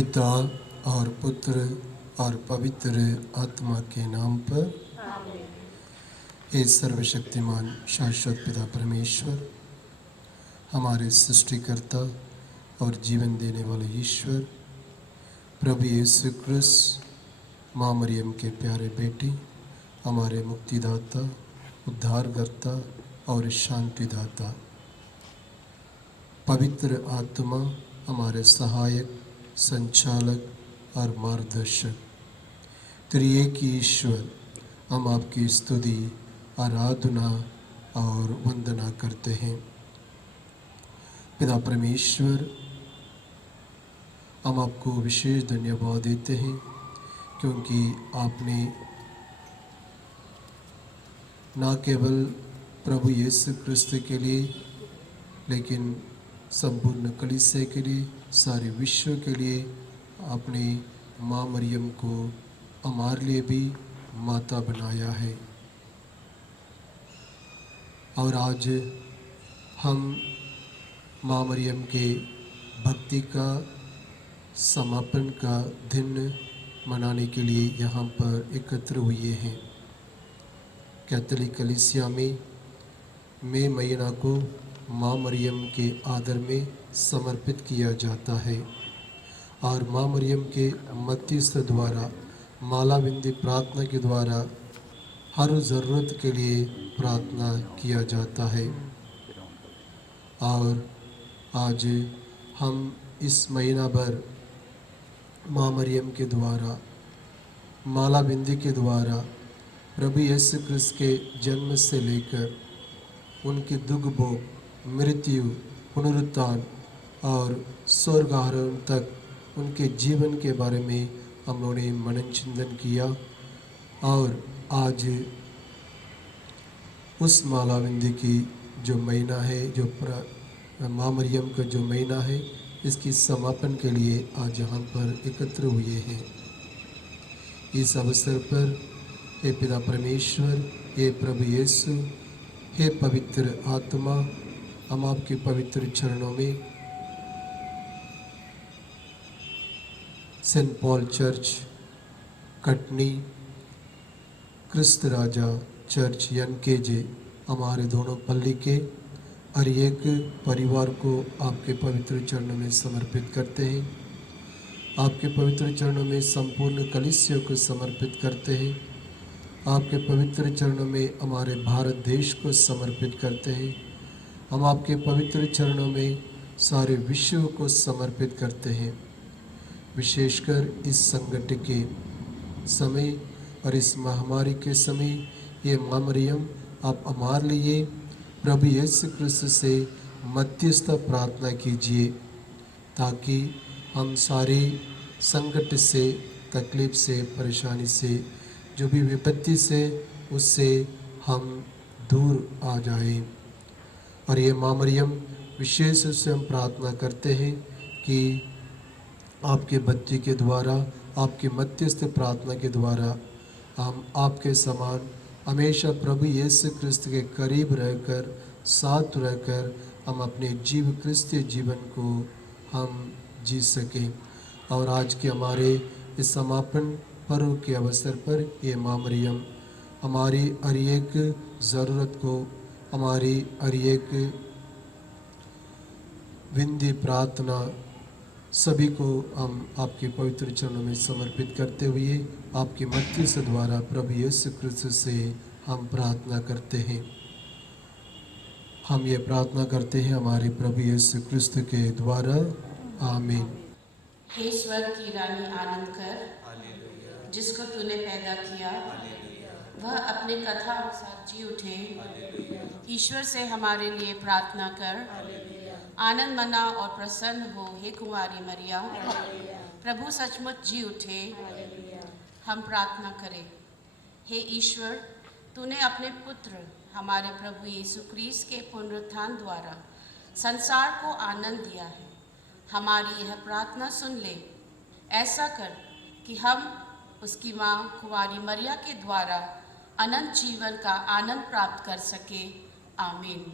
पिता और पुत्र और पवित्र आत्मा के नाम पर। हे सर्वशक्तिमान शाश्वत पिता परमेश्वर, हमारे सृष्टिकर्ता और जीवन देने वाले ईश्वर, प्रभु यीशु क्रिस्त, माँ मरियम के प्यारे बेटी, हमारे मुक्तिदाता, उद्धारकर्ता और शांतिदाता, पवित्र आत्मा हमारे सहायक, संचालक और मार्गदर्शक, त्रिएक ईश्वर, हम आपकी स्तुति, आराधना और वंदना करते हैं। पिता परमेश्वर, हम आपको विशेष धन्यवाद देते हैं क्योंकि आपने न केवल प्रभु यीशु क्रिस्त के लिए लेकिन संपूर्ण कलीसिया के लिए, सारे विश्व के लिए आपने माँ मरियम को हमारे लिए भी माता बनाया है। और आज हम माँ मरियम के भक्ति का समापन का दिन मनाने के लिए यहाँ पर एकत्र हुए हैं। कैथोलिक कलीसिया में मई महीना को माँ मरियम के आदर में समर्पित किया जाता है और माँ मरियम के मध्यस्थ द्वारा मालाविंदी प्रार्थना के द्वारा हर ज़रूरत के लिए प्रार्थना किया जाता है। और आज हम इस महीना भर माँ मरियम के द्वारा मालाविंदी के द्वारा प्रभु यीशु क्रिस्त के जन्म से लेकर उनके दुख भोग, मृत्यु, पुनरुत्थान और स्वर्गारोहण तक उनके जीवन के बारे में हम लोगों ने मनन चिंतन किया। और आज उस मालाविंदी की जो महीना है, जो माँ मरियम का जो महीना है, इसकी समापन के लिए आज यहाँ पर एकत्र हुए हैं। इस अवसर पर हे पिता परमेश्वर, हे प्रभु यीशु, हे पवित्र आत्मा, हम आपके पवित्र चरणों में सेंट पॉल चर्च कटनी, क्रिस्त राजा चर्च यनकेजे, हमारे दोनों पल्ली के हर एक परिवार को आपके पवित्र चरणों में समर्पित करते हैं। आपके पवित्र चरणों में संपूर्ण कलीसिया को समर्पित करते हैं। आपके पवित्र चरणों में हमारे भारत देश को समर्पित करते हैं। हम आपके पवित्र चरणों में सारे विश्व को समर्पित करते हैं। विशेषकर इस संकट के समय और इस महामारी के समय ये माँ मरियम, आप हमारे लिए प्रभु यीशु क्रिस्त से मध्यस्थ प्रार्थना कीजिए ताकि हम सारे संकट से, तकलीफ से, परेशानी से, जो भी विपत्ति से, उससे हम दूर आ जाएं। और ये माँ मरियम विशेष रूप से हम प्रार्थना करते हैं कि आपके बच्चे के द्वारा, आपके मध्यस्थ प्रार्थना के द्वारा हम आपके समान हमेशा प्रभु यीशु क्रिस्त के करीब रहकर, साथ रहकर हम अपने क्रिस्तीय जीवन को हम जी सकें। और आज के हमारे इस समापन पर्व के अवसर पर ये माँ मरियम हमारी हर एक ज़रूरत को, हमारी हर एक विनती प्रार्थना सभी को हम आपके पवित्र चरणों में समर्पित करते हुए आपके मध्यस्थ द्वारा प्रभु यीशु क्रिस्त से हम प्रार्थना करते हैं। हम ये प्रार्थना करते हैं हमारे प्रभु यीशु क्रिस्त के द्वारा, आमीन। हे स्वर्ग की रानी आनंद कर, जिसको तूने पैदा किया वह अपने कथा अनुसार जी उठे। ईश्वर से हमारे लिए प्रार्थना कर। आनंद मना और प्रसन्न हो हे कुंवारी मरिया, प्रभु सचमुच जी उठे। हम प्रार्थना करें। हे ईश्वर, तूने अपने पुत्र हमारे प्रभु यीशु क्रिस्त के पुनरुत्थान द्वारा संसार को आनंद दिया है। हमारी यह प्रार्थना सुन ले। ऐसा कर कि हम उसकी माँ कुंवारी मरिया के द्वारा अनंत जीवन का आनंद प्राप्त कर सके। आमीन।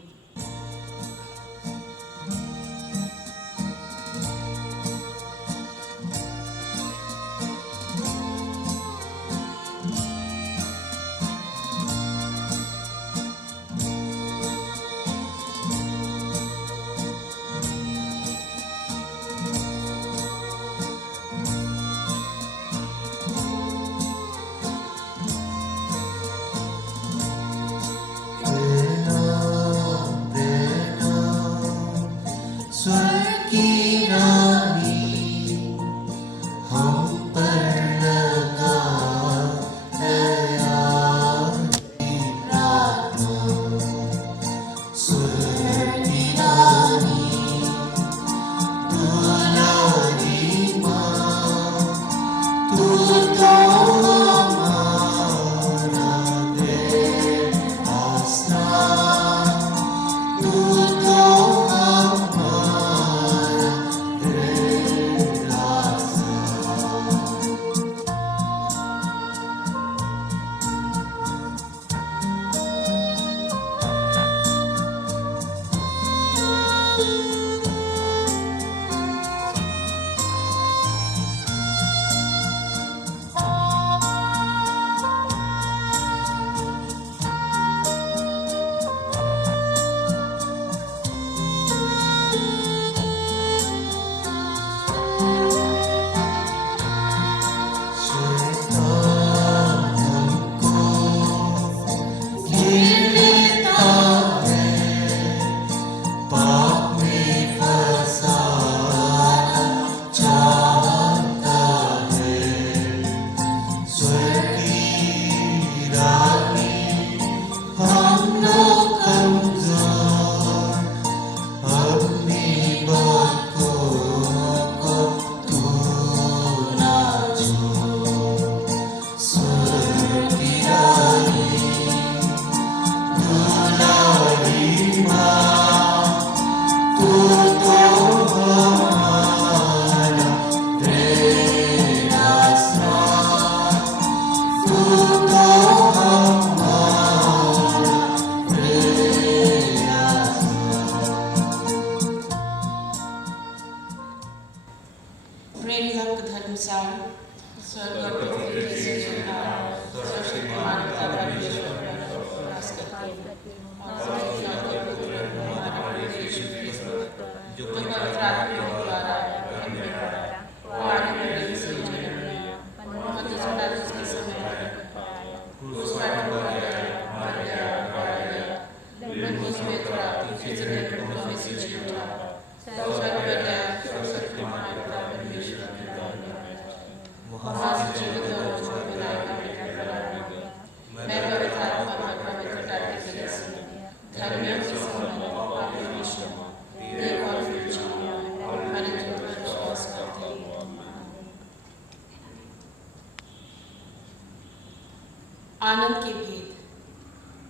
आनंद के भेद।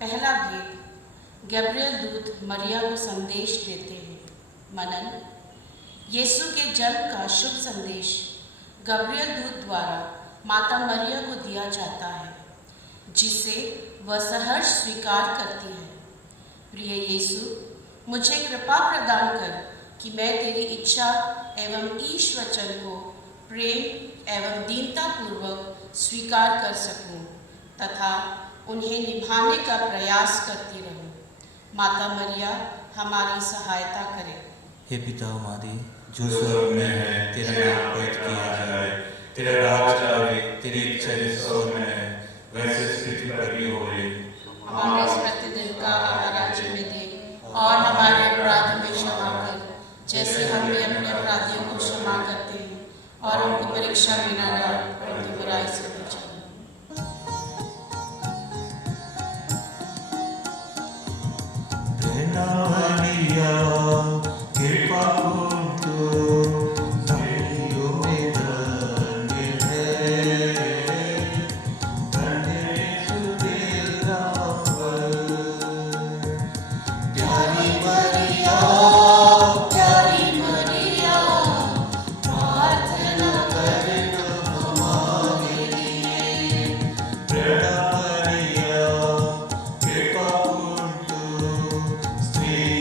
पहला भेद, गैब्रियल दूत मरिया को संदेश देते हैं। मनन, यीशु के जन्म का शुभ संदेश गैब्रियल दूत द्वारा माता मरिया को दिया जाता है, जिसे वह सहर्ष स्वीकार करती है। प्रिय यीशु, मुझे कृपा प्रदान कर कि मैं तेरी इच्छा एवं ईश वचन को प्रेम एवं दीनता पूर्वक स्वीकार कर सकूं तथा उन्हें निभाने का प्रयास करती रहूं। माता मरिया हमारी सहायता करे। हे पिता हमारे जो स्वर्ग में है, तेरा नाम पवित्र किया जाए, तेरा राज आए, तेरी इच्छा जैसे स्वर्ग में है वैसे पृथ्वी पर भी होए। हमारे इस प्रतिदिन का आहार आज हमें दे और हमारे अपराध में क्षमा कर, जैसे हम भी अपने अपराधियों को क्षमा करते हैं, और हमको परीक्षा में न डाल परंतु बुराई से बचा। Maria, कृपा स्त्री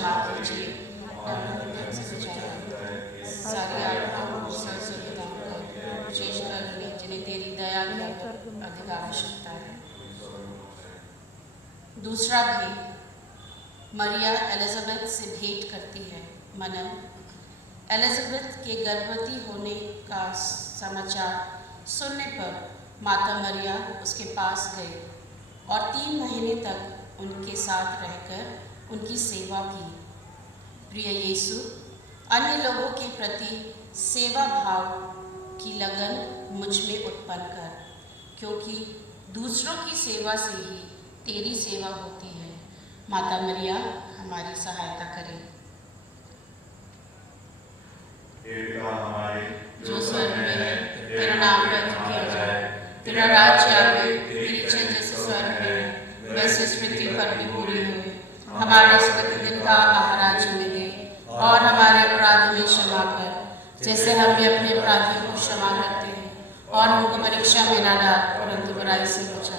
क्षमा कीजिए और हमें से बचाइए। सारी आत्माओं से विशेषकर उन्हें जिन्हें तेरी दया की अधिक आवश्यकता है। दूसरा भेद, मरिया एलिजाबेथ से भेंट करती है। मनन, एलिजाबेथ के गर्भवती होने का समाचार सुनने पर माता मरिया उसके पास गई और 3 महीने तक उनके साथ रहकर उनकी सेवा की। प्रिय यीशु, अन्य लोगों के प्रति सेवा भाव की लगन मुझ में उत्पन्न कर, क्योंकि दूसरों की सेवा से ही तेरी सेवा होती है। माता मरिया हमारी सहायता करे। जो स्वर्ग में है, तेरा नाम पवित्र किया जाए, तेरा राज्य आवे, तेरी इच्छा जैसे स्वर्ग में है वैसे इस पृथ्वी पर भी पूरी हो। हमारा इस प्रतिदिन का आहार आज हमें दे और हमारे अपराध में क्षमा कर, जैसे हम भी अपने अपराधियों को क्षमा करते हैं, और हमको परीक्षा में न डाल परंतु बुराई से बचा।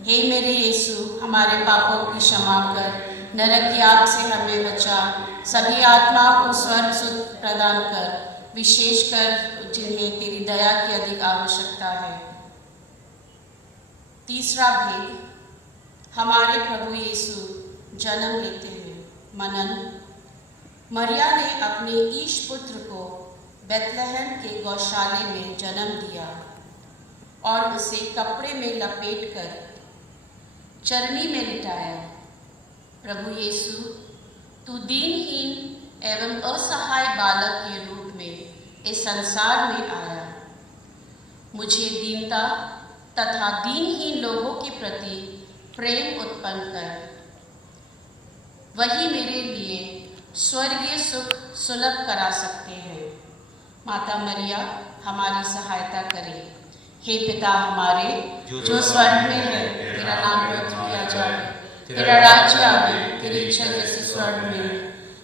हे मेरे यीशु, हमारे पापों की क्षमा कर, नरक की आग से हमें बचा, सभी आत्माओं को स्वर्ग सुख प्रदान कर, विशेषकर जिन्हें तेरी दया की अधिक आवश्यकता है। तीसरा भेद, हमारे प्रभु यीशु जन्म लेते हैं। मनन, मरिया ने अपने ईश पुत्र को बेथलेहम के गौशाले में जन्म दिया और उसे कपड़े में लपेटकर चरनी में लिटाया। प्रभु यीशु, तू दीनहीन एवं असहाय बालक के रूप में इस संसार में आया। मुझे दीनता तथा दीनहीन लोगों के प्रति प्रेम उत्पन्न कर, वही मेरे लिए स्वर्गीय सुख सुलभ करा सकते हैं। माता मरिया हमारी सहायता करे। हे पिता हमारे जो स्वर्ग में है, तेरा नाम पवित्र किया जाए, तेरा राज्य आवे, तेरी इच्छा जैसे स्वर्ग में है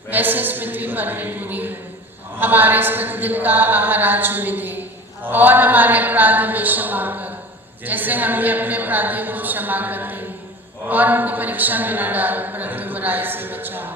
वैसे इस पृथ्वी पर भी पूरी हो। हमारे इस प्रतिदिन का आहार आज हमें दे और हमारे अपराध में क्षमा कर, जैसे हम भी अपने अपराधियों को क्षमा करते हैं, और हमको परीक्षा में न डाल परंतु बुराई से बचाओ।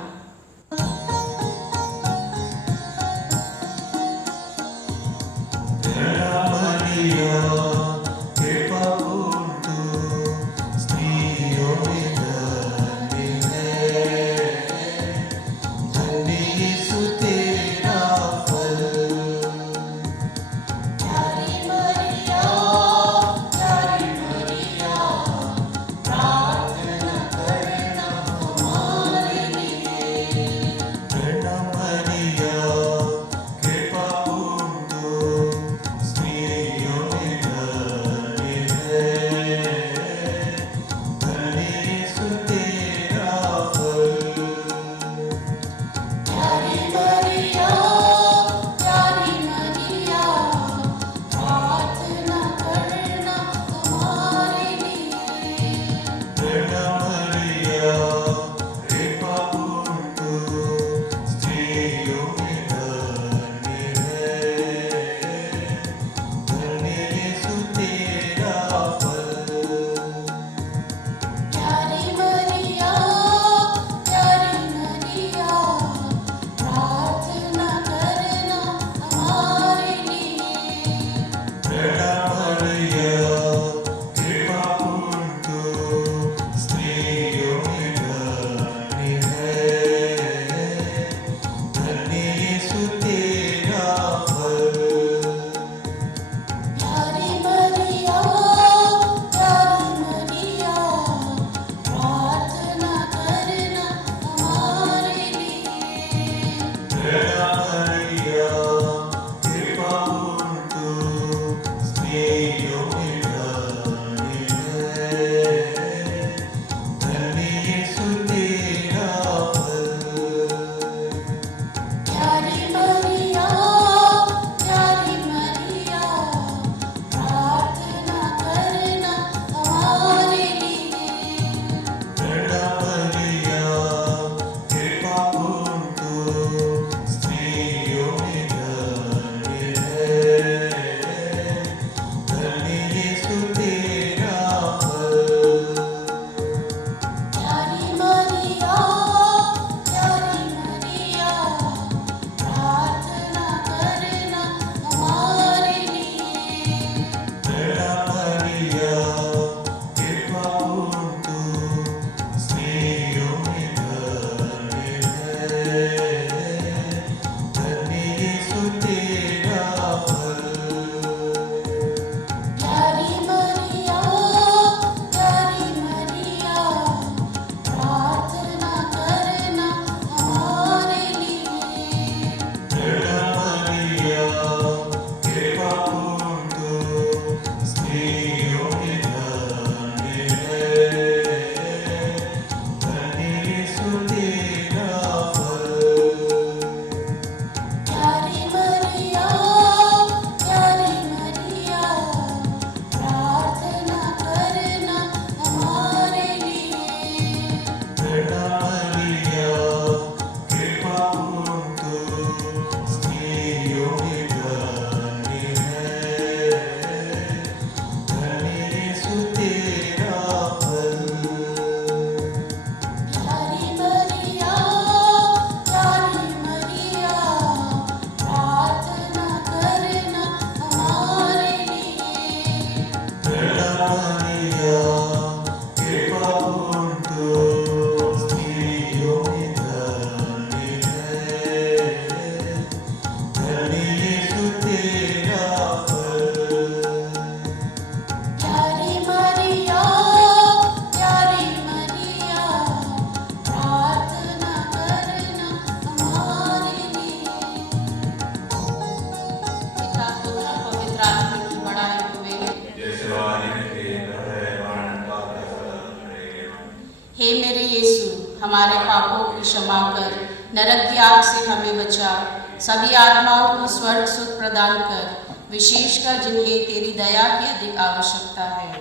हमारे पापों की क्षमा कर, नरक की आग से हमें बचा, सभी आत्माओं को स्वर्ग सुख प्रदान कर, विशेषकर जिन्हें तेरी दया की अधिक आवश्यकता है।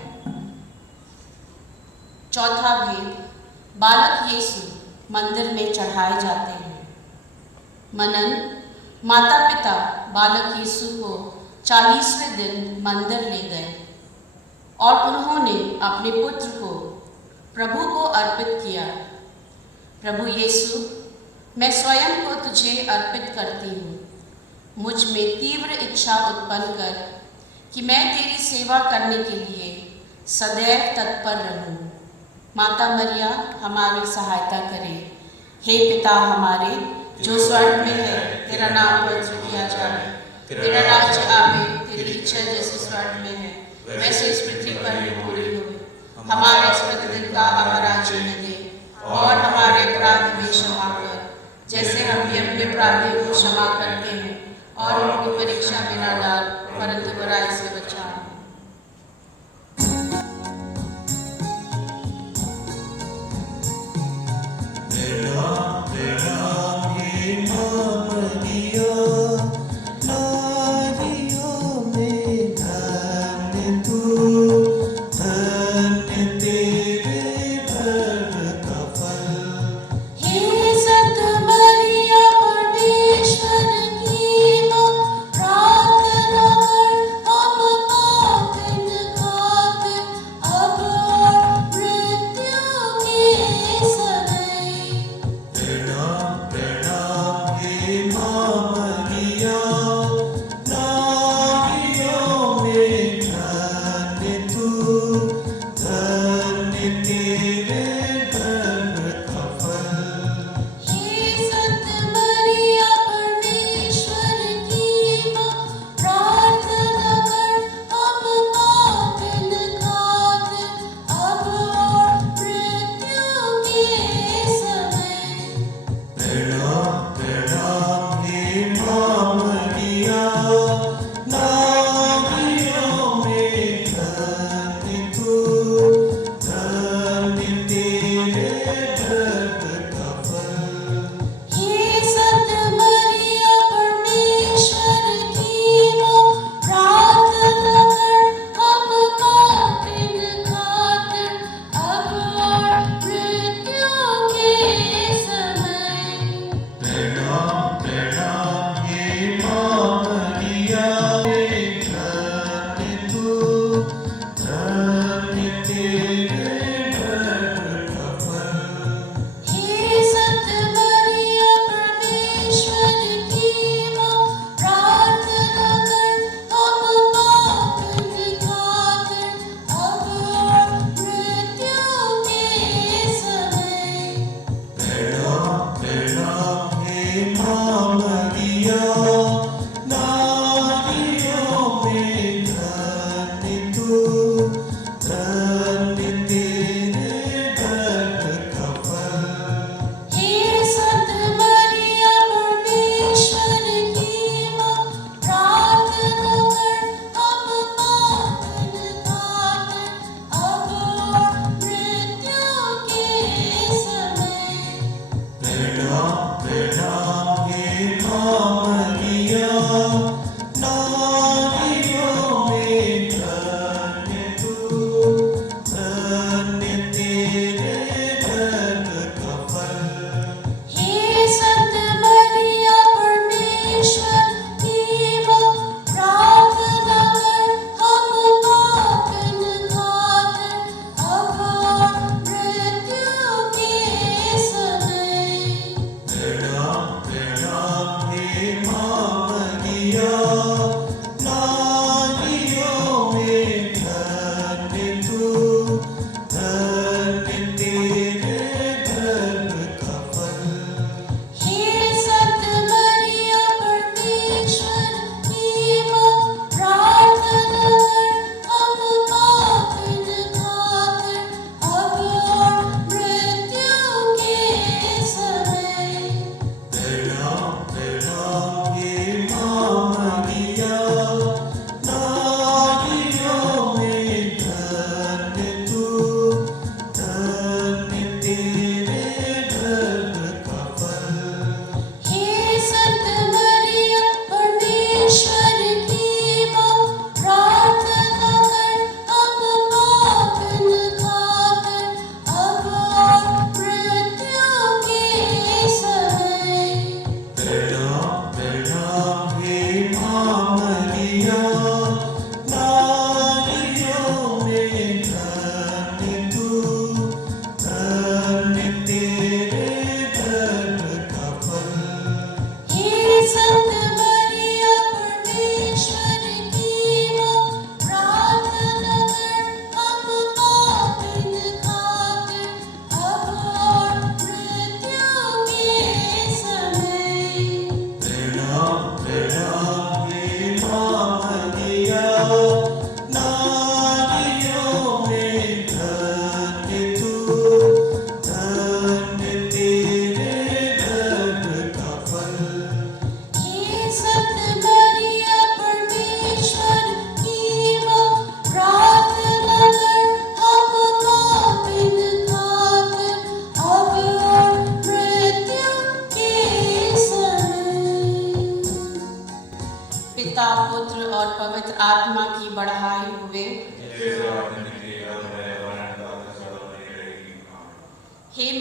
चौथा भेद, बालक यीशु मंदिर में चढ़ाए जाते हैं। मनन, माता पिता बालक यीशु को 40वें दिन मंदिर ले गए और उन्होंने अपने पुत्र को प्रभु को अर्पित किया। प्रभु यीशु, मैं स्वयं को तुझे अर्पित करती हूँ। मुझ में तीव्र इच्छा उत्पन्न कर कि मैं तेरी सेवा करने के लिए सदैव तत्पर रहूं। माता मरिया हमारी सहायता करे। हे पिता हमारे जो स्वर्ग में है, तेरा नाम पवित्र किया जाए, तेरा राज्य आवे, तेरी इच्छा जैसे स्वर्ग में है वैसे इस पृथ्वी पर भी पूरी हो। हमारे इस प्रतिदिन का आहार आज हमें दे और हमारे अपराध भी क्षमा कर, जैसे हम भी अपने अपराधियों को क्षमा करते हैं, और उनकी परीक्षा में न डाल, परंतु बुराई से बचा। परमेश्वर की मां प्रार्थना कर हम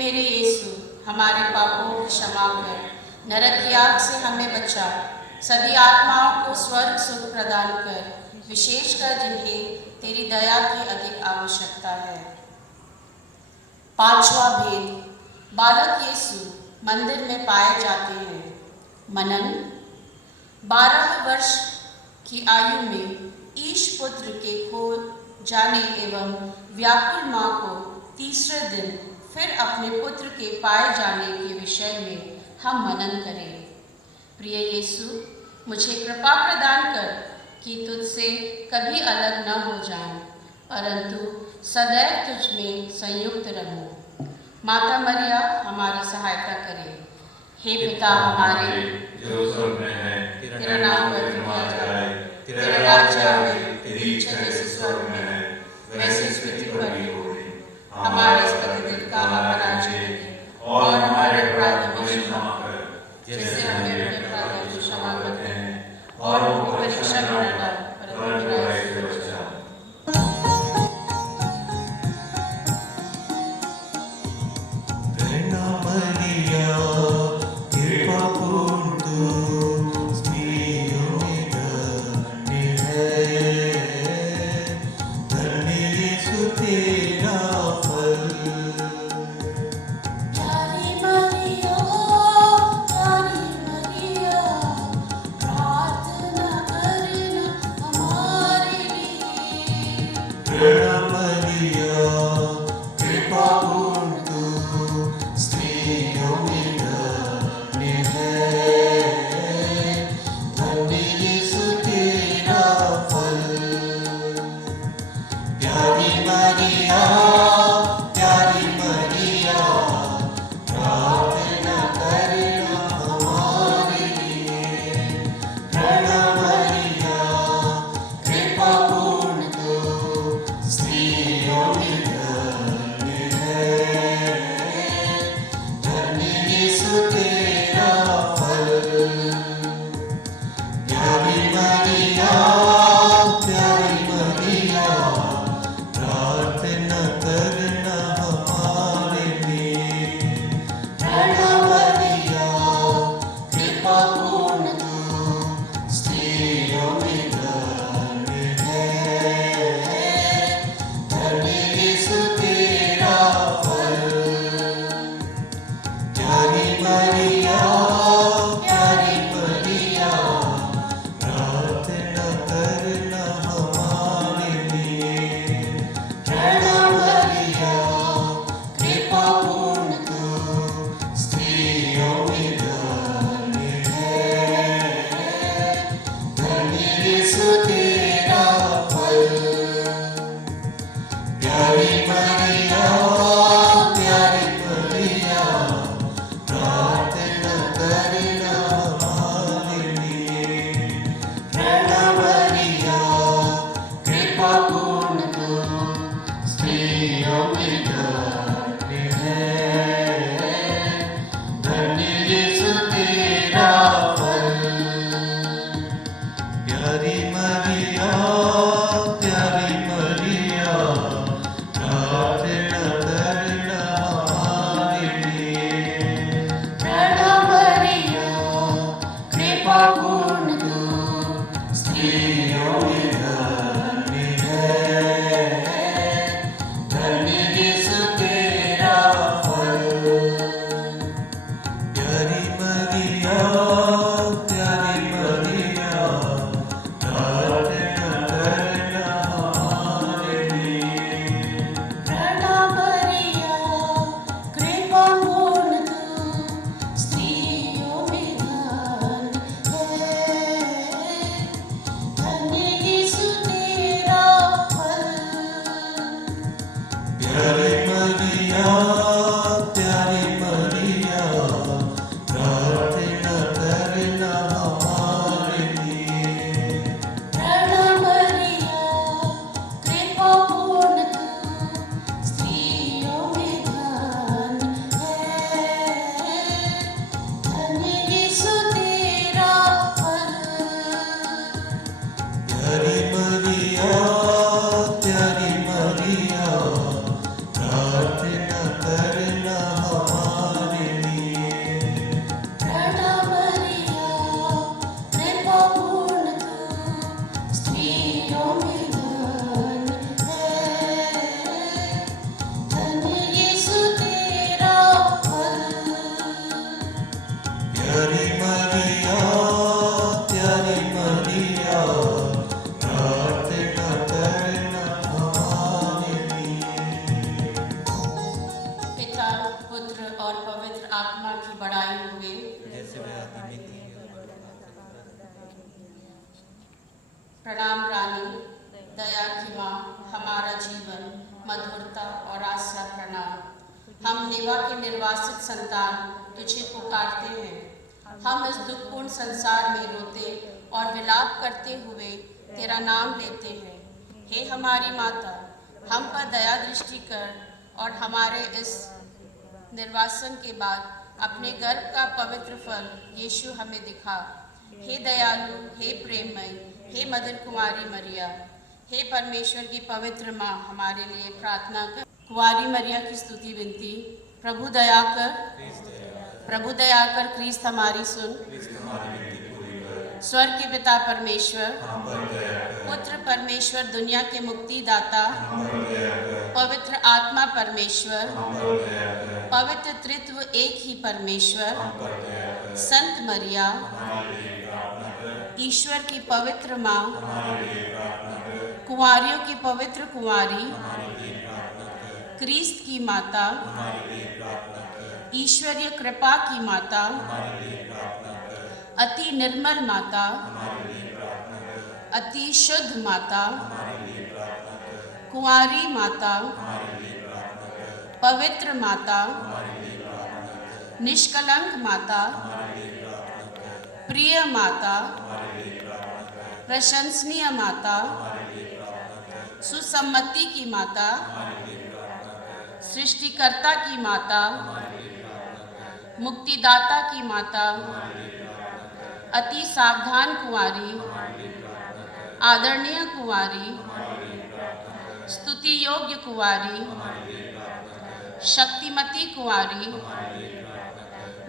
मेरे यीशु, हमारे पापों की क्षमा कर, नरक की आग से हमें बचा, सभी आत्माओं को स्वर्ग सुख प्रदान कर, विशेषकर जिन्हें तेरी दया की अधिक आवश्यकता है। पांचवा भेद, बालक यीशु मंदिर में पाए जाते हैं। मनन, 12 वर्ष की आयु में ईश पुत्र के खो जाने एवं व्याकुल माँ को तीसरे दिन फिर अपने पुत्र के पाए जाने के विषय में हम मनन करें। प्रिय यीशु, मुझे कृपा प्रदान कर कि तुझसे कभी अलग न हो जाऊं, परंतु सदैव तुझ में संयुक्त रहूं। माता मरिया हमारी सहायता करे। हे पिता हमारे जो स्वर्ग में है, तेरा नाम पवित्र किया जाए, तेरा राज्य आए, तेरी इच्छा जैसे स्वर्ग में है वैसे पृथ्वी पर भी हो। हमारे इस प्रतिदिन का अपराध दे और हमारे अपराध हमें क्षमा कर, जैसे हमें अपने अपराधों की क्षमा करते हैं, और हमको परीक्षा में न डाल, परंतु बुराई से बचा। आदि में दी है। प्रणाम रानी, दया की माँ, हमारा जीवन, मधुरता और आशा प्रणाम। हम देवा के निर्वासित संतान तुझे पुकारते हैं। हम इस दुखपूर्ण संसार में रोते और विलाप करते हुए तेरा नाम लेते हैं। हे हमारी माता, हम पर दया दृष्टि कर और हमारे इस निर्वासन के बाद अपने गर्भ का पवित्र फल यीशु हमें दिखा। हे दयालु, हे प्रेममय, हे मदर कुमारी मरिया, हे परमेश्वर की पवित्र माँ, हमारे लिए प्रार्थना कर। कुंवारी मरिया की स्तुति विनती। प्रभु दया कर, प्रभु दया कर, क्रिस्त हमारी सुन। स्वर्ग के पिता परमेश्वर, पुत्र परमेश्वर, दुनिया के मुक्तिदाता, पवित्र आत्मा परमेश्वर, पवित्र त्रित्व एक ही परमेश्वर, संत मरिया, ईश्वर की पवित्र माँ, कुंवारियों की पवित्र कुंवारी, क्रिस्त की माता, ईश्वरीय कृपा की माता, अति निर्मल माता, अति शुद्ध माता, कुंवारी माता, पवित्र माता, निष्कलंक माता, प्रिय माता, प्रशंसनीय माता, सुसम्मति की माता, सृष्टिकर्ता की माता, मुक्तिदाता की माता, अति सावधान कुंवारी, आदरणीय कुंवारी, स्तुति योग्य कुंवारी, शक्तिमती कुंवारी,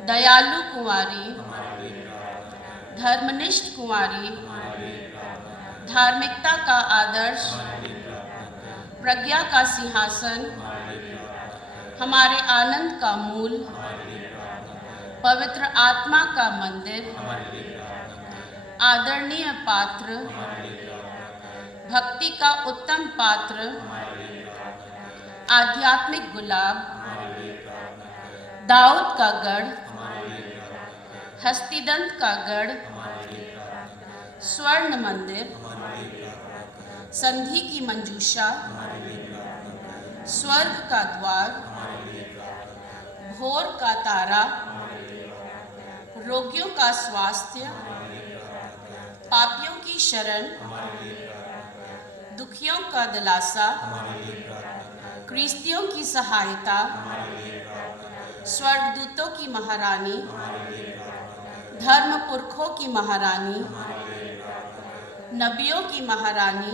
दयालु कुंवारी, धर्मनिष्ठ कुंवारी, धार्मिकता का आदर्श, प्रज्ञा का सिंहासन, हमारे आनंद का मूल, पवित्र आत्मा का मंदिर, आदरणीय पात्र, भक्ति का उत्तम पात्र, आध्यात्मिक गुलाब, दाऊद का गढ़, हस्तिदंत का गढ़, स्वर्ण मंदिर, संधि की मंजूषा, स्वर्ग का द्वार, भोर का तारा, रोगियों का स्वास्थ्य, पापियों की शरण, दुखियों का दिलासा, क्रिस्तियों की सहायता, स्वर्गदूतों की महारानी, धर्म पुरखों की महारानी, नबियों की महारानी,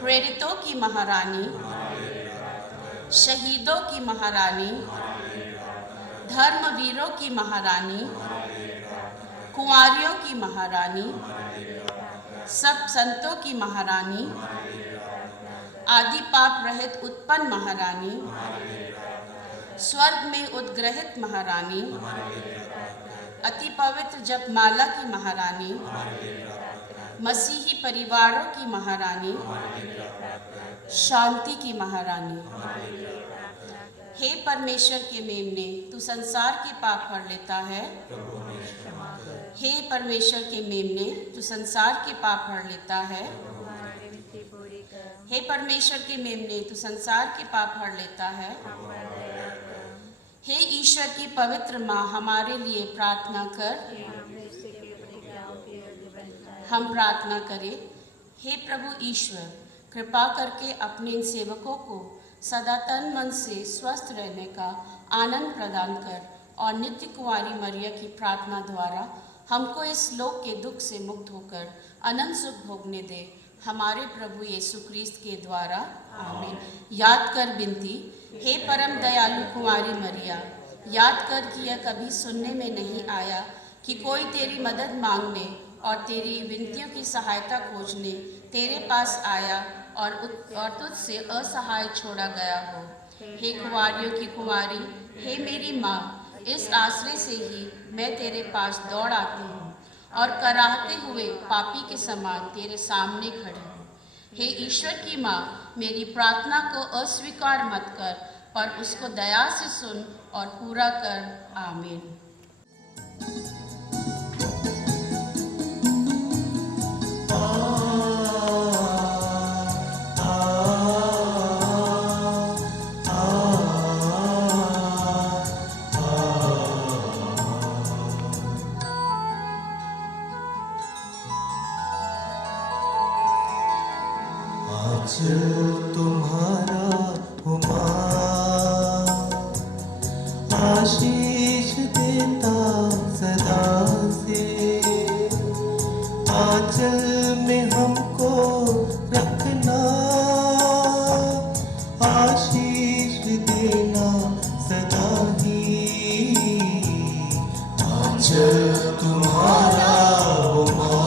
प्रेरितों की महारानी, शहीदों की महारानी, धर्मवीरों की महारानी, कुंवारियों की महारानी, सब संतों की महारानी, आदि पाप रहित उत्पन्न महारानी, स्वर्ग में उद्ग्रहित महारानी, अति पवित्र जपमाला की महारानी, मसीही परिवारों की महारानी, शांति की महारानी। हे परमेश्वर के मेमने, तू संसार के पाप हर लेता है। हे परमेश्वर के मेमने, तू संसार के पाप हर लेता है। हे परमेश्वर के मेमने, तू संसार के पाप हर लेता है। हे ईश्वर की पवित्र माँ, हमारे लिए प्रार्थना कर। हम प्रार्थना करें। हे प्रभु ईश्वर, कृपा करके अपने इन सेवकों को सदा तन मन से स्वस्थ रहने का आनंद प्रदान कर और नित्य कुंवारी मरिया की प्रार्थना द्वारा हमको इस लोक के दुख से मुक्त होकर अनंत सुख भोगने दे, हमारे प्रभु यीशु क्रिस्त के द्वारा, आमीन। याद कर विनती। हे परम दयालु कुंवारी मरिया, याद कर कि यह कभी सुनने में नहीं आया कि कोई तेरी मदद मांगने और तेरी विनतियों की सहायता खोजने तेरे पास आया और तुझसे असहाय छोड़ा गया हो। हे कुंवारियों की कुंवारी, हे मेरी माँ, इस आश्रय से ही मैं तेरे पास दौड़ आती हूँ और कराहते हुए पापी के समान तेरे सामने खड़ी हूँ। हे ईश्वर की माँ, मेरी प्रार्थना को अस्वीकार मत कर, पर उसको दया से सुन और पूरा कर। आमीन। आंचल तुम्हारा हो माँ, आशीष देता सदा से, आंचल में हमको रखना, आशीष देना सदा ही। आंचल तुम्हारा हो माँ।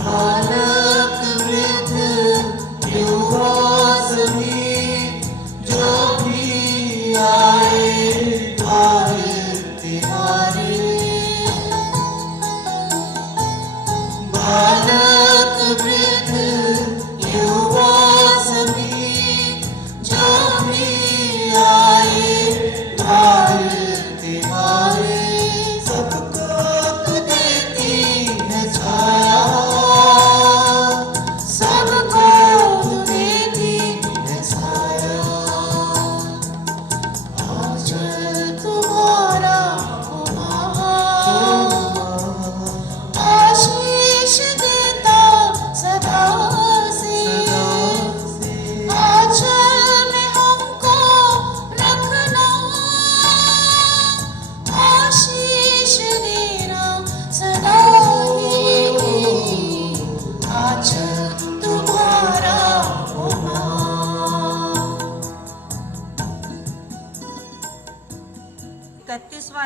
बालक वृद्ध युवा सभी जो भी आए द्वार तिहारे, बालक वृद्ध युवा सभी जो भी आए द्वार तिहारे, सबको तू देती है छाया,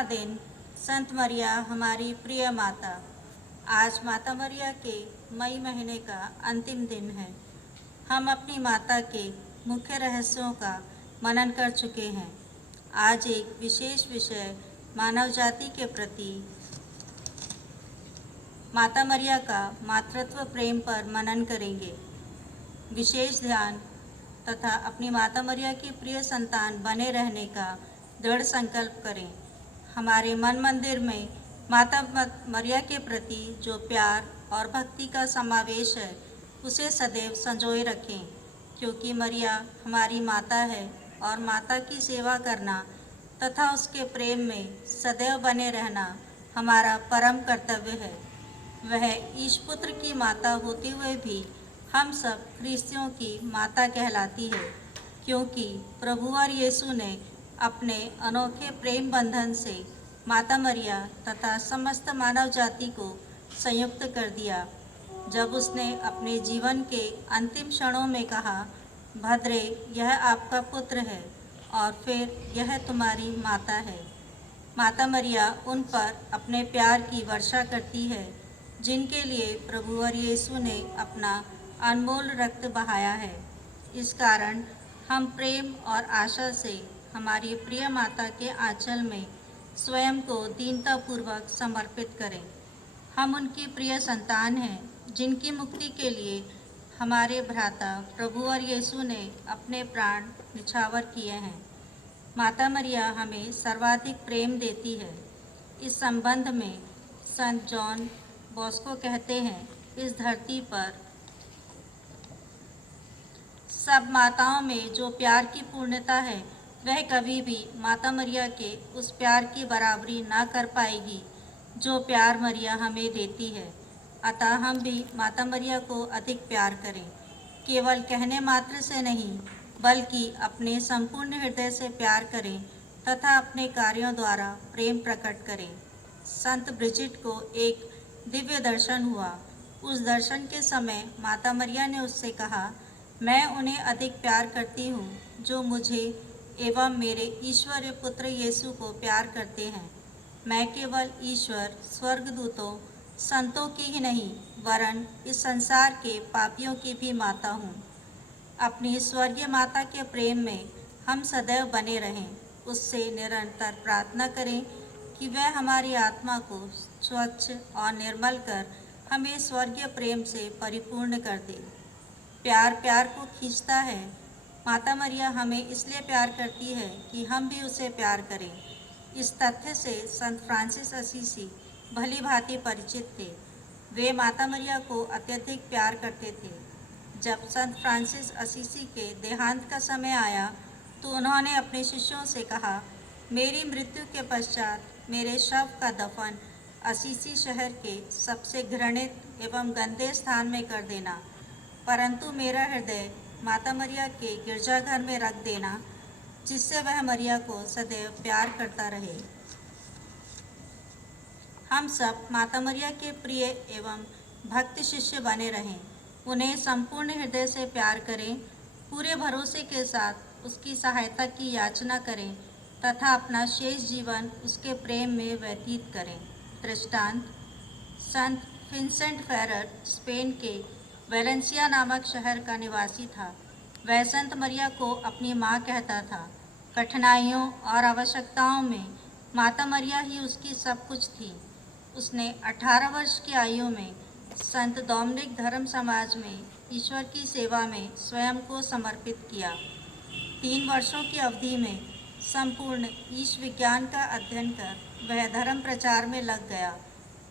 दिन संत मरिया हमारी प्रिय माता। आज माता मरिया के मई महीने का अंतिम दिन है। हम अपनी माता के मुख्य रहस्यों का मनन कर चुके हैं। आज एक विशेष विषय मानव जाति के प्रति माता मरिया का मातृत्व प्रेम पर मनन करेंगे। विशेष ध्यान तथा अपनी माता मरिया की प्रिय संतान बने रहने का दृढ़ संकल्प करें। हमारे मन मंदिर में माता मरिया के प्रति जो प्यार और भक्ति का समावेश है उसे सदैव संजोए रखें, क्योंकि मरिया हमारी माता है और माता की सेवा करना तथा उसके प्रेम में सदैव बने रहना हमारा परम कर्तव्य है। वह ईशपुत्र की माता होते हुए भी हम सब ख्रिस्तियों की माता कहलाती है, क्योंकि प्रभु और यीशु ने अपने अनोखे प्रेम बंधन से माता मरिया तथा समस्त मानव जाति को संयुक्त कर दिया, जब उसने अपने जीवन के अंतिम क्षणों में कहा, भद्रे यह आपका पुत्र है और फिर यह तुम्हारी माता है। माता मरिया उन पर अपने प्यार की वर्षा करती है जिनके लिए प्रभु और यीशु ने अपना अनमोल रक्त बहाया है। इस कारण हम प्रेम और आशा से हमारी प्रिय माता के आंचल में स्वयं को दीनतापूर्वक समर्पित करें। हम उनकी प्रिय संतान हैं जिनकी मुक्ति के लिए हमारे भ्राता प्रभु और यीशु ने अपने प्राण निछावर किए हैं। माता मरिया हमें सर्वाधिक प्रेम देती है। इस संबंध में संत जॉन बॉस्को कहते हैं, इस धरती पर सब माताओं में जो प्यार की पूर्णता है वह कभी भी माता मरिया के उस प्यार की बराबरी ना कर पाएगी जो प्यार मरिया हमें देती है। अतः हम भी माता मरिया को अधिक प्यार करें, केवल कहने मात्र से नहीं बल्कि अपने संपूर्ण हृदय से प्यार करें तथा अपने कार्यों द्वारा प्रेम प्रकट करें। संत ब्रिजिट को एक दिव्य दर्शन हुआ। उस दर्शन के समय माता मरिया ने उससे कहा, मैं उन्हें अधिक प्यार करती हूँ जो मुझे एवं मेरे ईश्वरीय पुत्र यीशु को प्यार करते हैं। मैं केवल ईश्वर, स्वर्गदूतों संतों की ही नहीं वरन इस संसार के पापियों की भी माता हूँ। अपनी स्वर्गीय माता के प्रेम में हम सदैव बने रहें। उससे निरंतर प्रार्थना करें कि वह हमारी आत्मा को स्वच्छ और निर्मल कर हमें स्वर्गीय प्रेम से परिपूर्ण कर दे। प्यार प्यार को खींचता है। माता मरिया हमें इसलिए प्यार करती है कि हम भी उसे प्यार करें। इस तथ्य से संत फ्रांसिस असीसी भली भांति परिचित थे। वे माता मरिया को अत्यधिक प्यार करते थे। जब संत फ्रांसिस असीसी के देहांत का समय आया तो उन्होंने अपने शिष्यों से कहा, मेरी मृत्यु के पश्चात मेरे शव का दफन असीसी शहर के सबसे घृणित एवं गंदे स्थान में कर देना, परंतु मेरा हृदय माता मरिया के गिरजाघर में रख देना, जिससे वह मरिया को सदैव प्यार करता रहे। हम सब माता मरिया के प्रिय एवं भक्त शिष्य बने रहें। उन्हें संपूर्ण हृदय से प्यार करें, पूरे भरोसे के साथ उसकी सहायता की याचना करें तथा अपना शेष जीवन उसके प्रेम में व्यतीत करें। दृष्टांत: संत विंसेंट फेरर स्पेन के वेलेंसिया नामक शहर का निवासी था। वह संत मरिया को अपनी माँ कहता था। कठिनाइयों और आवश्यकताओं में माता मरिया ही उसकी सब कुछ थी। उसने 18 वर्ष की आयु में संत डोमिनिक धर्म समाज में ईश्वर की सेवा में स्वयं को समर्पित किया। 3 वर्षों की अवधि में संपूर्ण ईश विज्ञान का अध्ययन कर वह धर्म प्रचार में लग गया।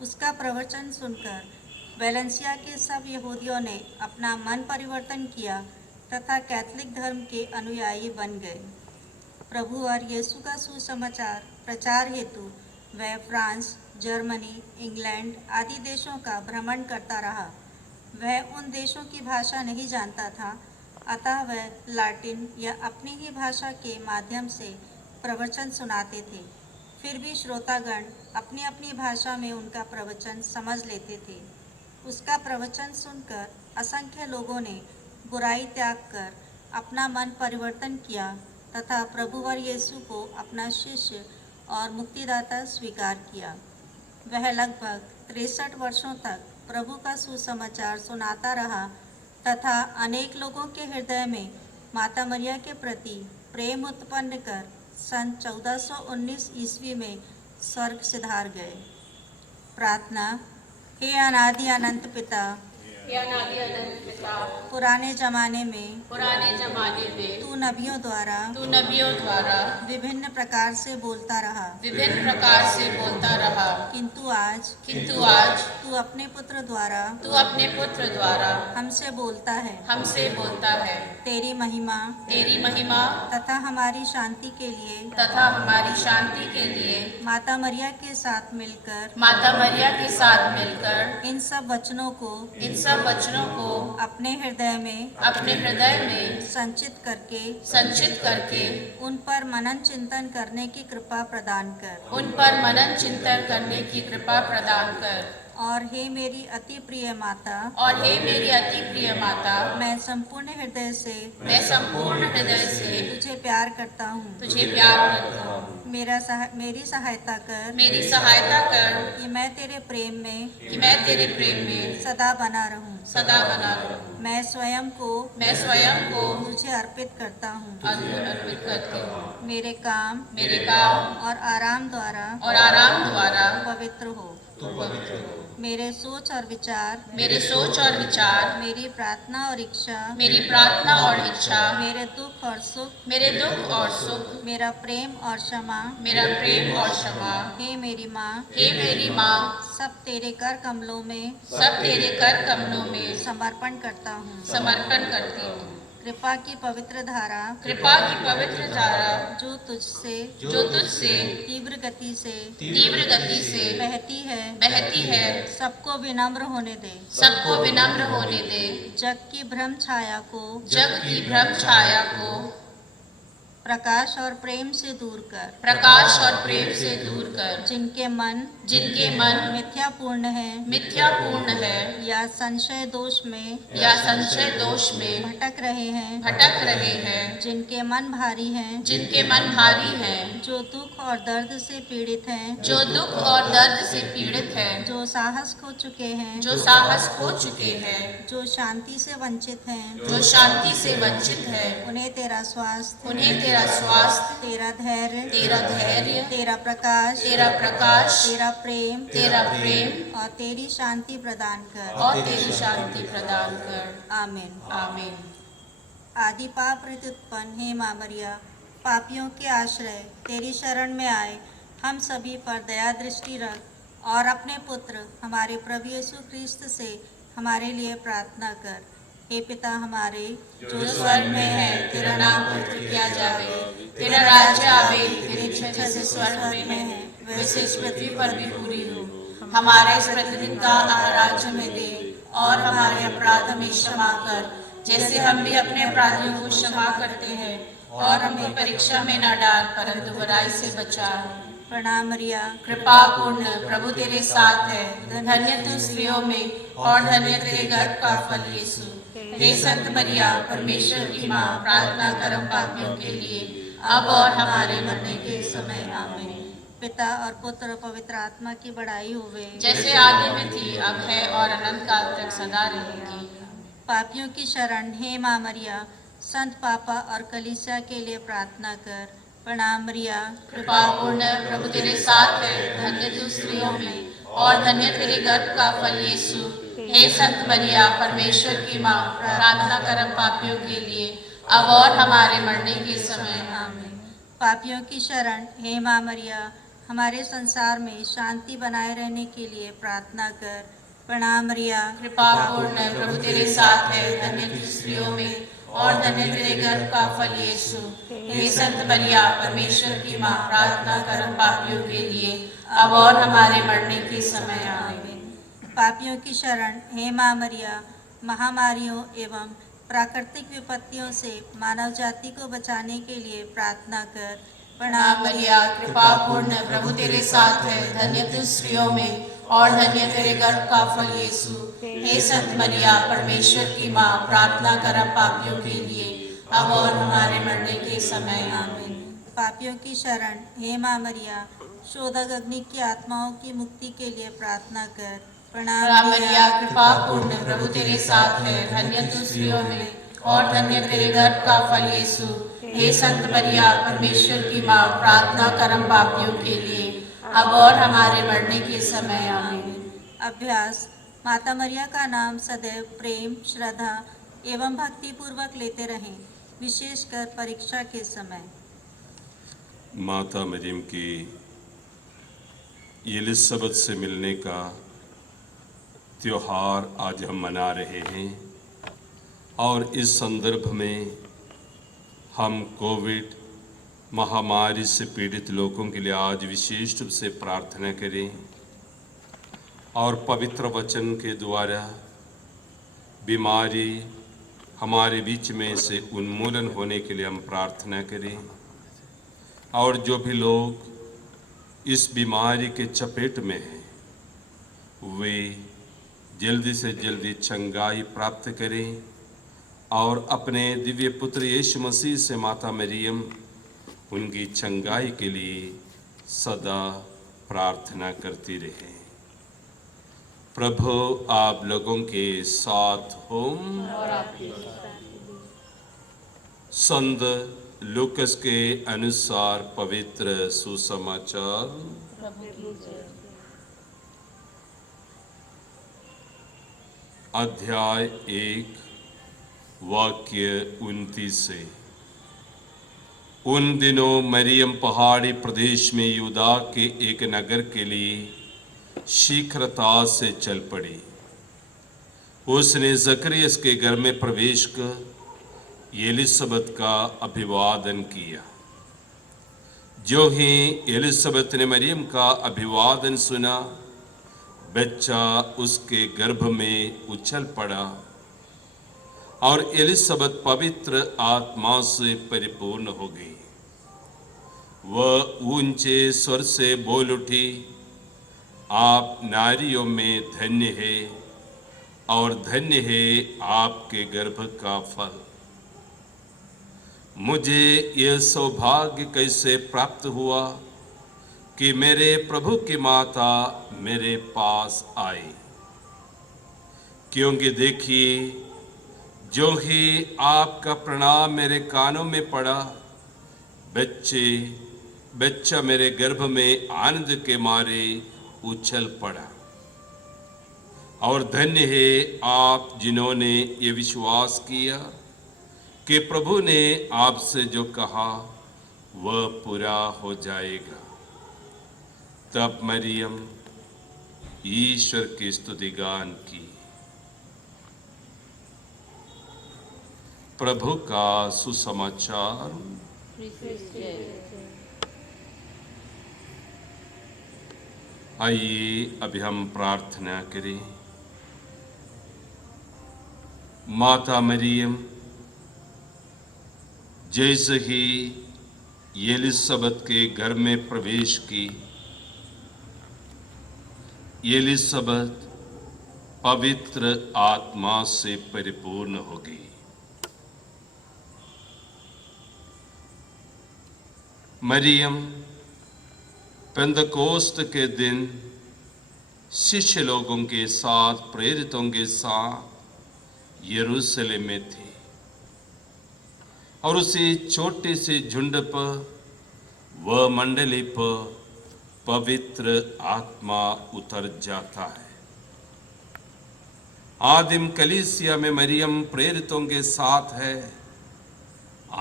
उसका प्रवचन सुनकर वेलेंसिया के सब यहूदियों ने अपना मन परिवर्तन किया तथा कैथोलिक धर्म के अनुयायी बन गए। प्रभु और यीशु का सुसमाचार प्रचार हेतु वह फ्रांस, जर्मनी, इंग्लैंड आदि देशों का भ्रमण करता रहा। वह उन देशों की भाषा नहीं जानता था, अतः वह लाटिन या अपनी ही भाषा के माध्यम से प्रवचन सुनाते थे। फिर भी श्रोतागण अपनी अपनी भाषा में उनका प्रवचन समझ लेते थे। उसका प्रवचन सुनकर असंख्य लोगों ने बुराई त्याग कर अपना मन परिवर्तन किया तथा प्रभुवर यीशु को अपना शिष्य और मुक्तिदाता स्वीकार किया। वह लगभग 63 वर्षों तक प्रभु का सुसमाचार सुनाता रहा तथा अनेक लोगों के हृदय में माता मरिया के प्रति प्रेम उत्पन्न कर सन 1419 ईस्वी में स्वर्ग सिधार गए। प्रार्थना। हे अनादि अनंत पिता, हे अनादि अनंत पिता, पुराने जमाने में तू नबियों द्वारा विभिन्न प्रकार से बोलता रहा, किंतु आज तू अपने पुत्र द्वारा हमसे बोलता है। तेरी महिमा तथा हमारी शांति के लिए माता मरिया के साथ मिलकर इन सब वचनों को अपने हृदय में संचित करके उन पर मनन चिंतन करने की कृपा प्रदान कर। और हे मेरी अति प्रिय माता, मैं संपूर्ण हृदय से तुझे प्यार करता हूँ। मेरी सहायता कर कि मैं तेरे प्रेम में सदा बना रहूं। मैं स्वयं को तुझे अर्पित करता हूँ। मेरे काम और आराम द्वारा पवित्र हो। मेरे सोच और विचार, मेरी प्रार्थना और इच्छा, मेरे दुख और सुख, मेरा प्रेम और क्षमा, हे मेरी माँ, सब तेरे कर कमलों में समर्पण करता हूँ। कृपा की पवित्र धारा जो तुझसे तीव्र गति से बहती है, सबको विनम्र होने दे। जग की भ्रम छाया को प्रकाश और प्रेम से दूर कर। जिनके मन जिनके मन मिथ्यापूर्ण है मिथ्यापूर्ण है या संशय दोष में भटक रहे हैं, जिनके मन भारी हैं जो दुख और दर्द से पीड़ित हैं जो साहस खो चुके हैं जो शांति से वंचित हैं उन्हें तेरा स्वास्थ्य तेरा धैर्य तेरा प्रकाश तेरा प्रेम और तेरी शांति प्रदान कर आमीन। आमीन। आदि पाप रहित उत्पन्न हे माँ मरिया, पापियों के आश्रय तेरी शरण में आए हम सभी पर दया दृष्टि रख और अपने पुत्र हमारे प्रभु यीशु ख्रिस्त से हमारे लिए प्रार्थना कर। हे पिता हमारे जो स्वर्ग में है, तेरा नाम पवित्र किया जावे, तेरा राज्य आवे, तेरी इच्छा जैसे स्वर्ग में है वैसे इस पृथ्वी पर भी पूरी हो। हमारे इस प्रतिदिन का आहार आज हमें दे और हमारे अपराध हमें क्षमा कर जैसे हम भी अपने अपराधियों को क्षमा करते हैं, और हमें परीक्षा में न डाल परंतु बुराई से बचा। प्रणाम मरिया, कृपा पूर्ण प्रभु तेरे साथ है, धन्य तू स्त्रियों में और धन्य तेरे गर्भ का फल यीशु। हे संत मरिया, परमेश्वर की माँ, प्रार्थना कर हम पापियों के लिए अब और हमारे मरने के समय। आमीन। पिता और पुत्र और पवित्र आत्मा की बड़ाई होवे, जैसे आदि में थी, अब है और अनंत काल तक सदा रहेगी। पापियों की शरण हे माँ मरिया, संत पापा और कलीसिया के लिए प्रार्थना कर। प्रणाम मरिया, कृपा पूर्ण प्रभु तेरे साथ है, धन्य तू स्त्रियों में और धन्य तेरे गर्भ का फल यीशु। हे संत मरिया, परमेश्वर की माँ, प्रार्थना कर हम पापियों के लिए अब और हमारे मरने के समय। आमीन। पापियों की शरण हे माँ मरिया, हमारे संसार में शांति बनाए रहने के लिए प्रार्थना कर। प्रणाम मरिया, कृपा पूर्ण प्रभु तेरे साथ है, धन्य तू स्त्रियों में और धन्य तेरे गर्भ का फल यीशु। हे संत मरिया, परमेश्वर की माँ, प्रार्थना कर हम पापियों के लिए अब और हमारे मरने के समय। आमीन। पापियों की शरण हे माँ मरिया, महामारियों एवं प्राकृतिक विपत्तियों से मानव जाति को बचाने के लिए प्रार्थना कर। प्रणाम मरिया, कृपा पूर्ण प्रभु तेरे साथ है, धन्य तू स्त्रियों में और धन्य तेरे गर्भ का फल यीशु। हे संत मरिया, परमेश्वर की माँ, प्रार्थना कर हम पापियों के लिए अब और हमारे मरने के समय। आमीन। पापियों की शरण हे माँ मरिया, शोधक अग्नि की आत्माओं की मुक्ति के लिए प्रार्थना कर। प्रणाम मरिया, कृपा पूर्ण प्रभु तेरे साथ है, धन्य तू स्त्रियों में और धन्य तेरे गर्भ का फल यीशु। हे संत मरिया, परमेश्वर की माँ, प्रार्थना कर हम पापियों के लिए अब और हमारे मरने के समय। आमीन। अभ्यास। माता मरिया का नाम सदैव प्रेम, श्रद्धा एवं भक्ति पूर्वक लेते रहें, विशेषकर परीक्षा के समय। माता मरियम की एलिज़ाबेथ से मिलने का त्योहार आज हम मना रहे हैं, और इस संदर्भ में हम कोविड महामारी से पीड़ित लोगों के लिए आज विशेष रूप से प्रार्थना करें और पवित्र वचन के द्वारा बीमारी हमारे बीच में से उन्मूलन होने के लिए हम प्रार्थना करें, और जो भी लोग इस बीमारी के चपेट में हैं वे जल्दी से जल्दी चंगाई प्राप्त करें और अपने दिव्य पुत्र यीशु मसीह से माता मरियम उनकी चंगाई के लिए सदा प्रार्थना करती रहे। प्रभु आप लोगों के साथ हो। संत लूकस के अनुसार पवित्र सुसमाचार। अध्याय 1 वाक्य 29 से। उन दिनों मरियम पहाड़ी प्रदेश में यूदा के एक नगर के लिए शीघ्रता से चल पड़ी। उसने जकरियस के घर में प्रवेश कर एलिज़ाबेथ का अभिवादन किया। जो ही एलिज़ाबेथ ने मरियम का अभिवादन सुना, बच्चा उसके गर्भ में उछल पड़ा और एलिज़ाबेथ पवित्र आत्मा से परिपूर्ण हो गई। वह ऊंचे स्वर से बोल उठी, आप नारियों में धन्य है और धन्य है आपके गर्भ का फल। मुझे यह सौभाग्य कैसे प्राप्त हुआ कि मेरे प्रभु की माता मेरे पास आई। क्योंकि देखिए, जो ही आपका प्रणाम मेरे कानों में पड़ा, बच्चा मेरे गर्भ में आनंद के मारे उछल पड़ा। और धन्य है आप जिन्होंने ये विश्वास किया कि प्रभु ने आपसे जो कहा वह पूरा हो जाएगा। तब मरियम ईश्वर की स्तुति गान की। प्रभु का सुसमाचार। आइए अभी हम प्रार्थना करें। माता मरियम जैसे ही एलिसबत के घर में प्रवेश की, एलिसबत पवित्र आत्मा से परिपूर्ण हो गई। मरियम पेंतकोस्त के दिन शिष्य लोगों के साथ, प्रेरितों के साथ यरूशलेम में थी और उसी छोटे से झुंड पर वह मंडली पर पवित्र आत्मा उतर जाता है। आदिम कलीसिया में मरियम प्रेरितों के साथ है,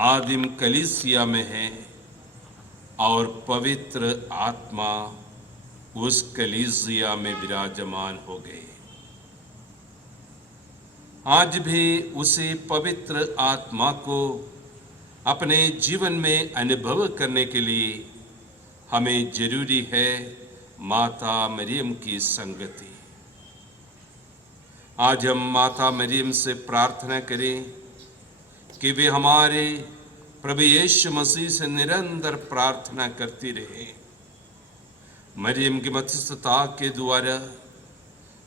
आदिम कलीसिया में है और पवित्र आत्मा उस कलीसिया में विराजमान हो गए। आज भी उसी पवित्र आत्मा को अपने जीवन में अनुभव करने के लिए हमें जरूरी है माता मरियम की संगति। आज हम माता मरियम से प्रार्थना करें कि वे हमारे प्रभु यीशु मसीह से निरंतर प्रार्थना करती रहे। मरियम की मध्यस्थता के द्वारा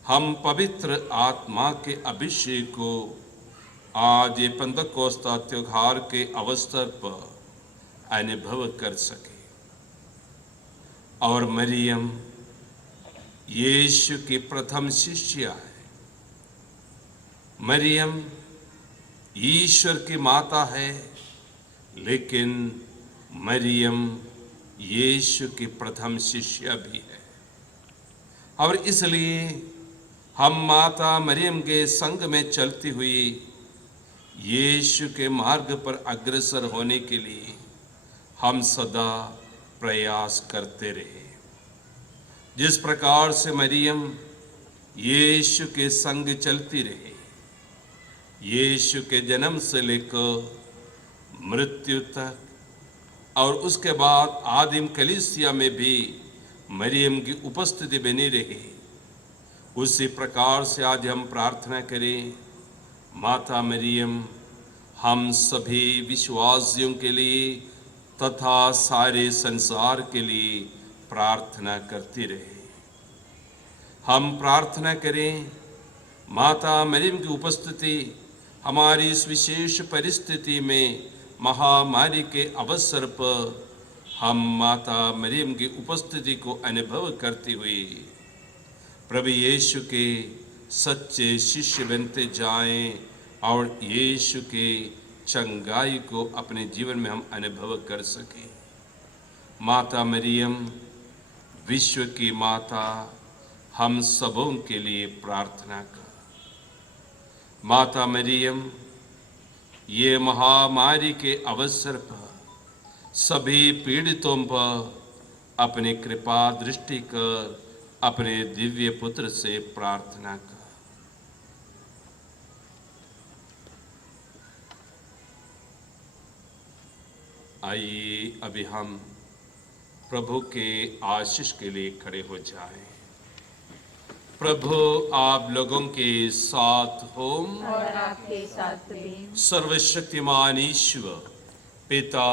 हम पवित्र आत्मा के अभिषेक को आज ये पेंतकोस्ता त्योहार के अवसर पर अनुभव कर सके। और मरियम यीशु की प्रथम शिष्या है। मरियम ईश्वर की माता है, लेकिन मरियम यीशु की प्रथम शिष्या भी है। और इसलिए हम माता मरियम के संग में चलती हुई यीशु के मार्ग पर अग्रसर होने के लिए हम सदा प्रयास करते रहे। जिस प्रकार से मरियम यीशु के संग चलती रही, यीशु के जन्म से लेकर मृत्यु तक, और उसके बाद आदिम कलीसिया में भी मरियम की उपस्थिति बनी रही, उसी प्रकार से आज हम प्रार्थना करें माता मरियम हम सभी विश्वासियों के लिए तथा सारे संसार के लिए प्रार्थना करती रहे। हम प्रार्थना करें माता मरियम की उपस्थिति हमारी इस विशेष परिस्थिति में, महामारी के अवसर पर हम माता मरियम की उपस्थिति को अनुभव करते हुए प्रभु यीशु के सच्चे शिष्य बनते जाएं और यीशु के चंगाई को अपने जीवन में हम अनुभव कर सकें। माता मरियम विश्व की माता, हम सबों के लिए प्रार्थना कर। माता मरियम ये महामारी के अवसर पर सभी पीड़ितों पर अपनी कृपा दृष्टि कर अपने दिव्य पुत्र से प्रार्थना कर। आइए अभी हम प्रभु के आशीष के लिए खड़े हो जाएं। प्रभु आप लोगों के साथ हो और आपके साथ भी। सर्वशक्तिमान ईश्वर पिता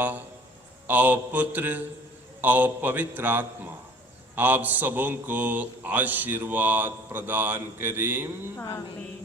और पुत्र और पवित्र आत्मा आप सबों को आशीर्वाद प्रदान करें। आमीन।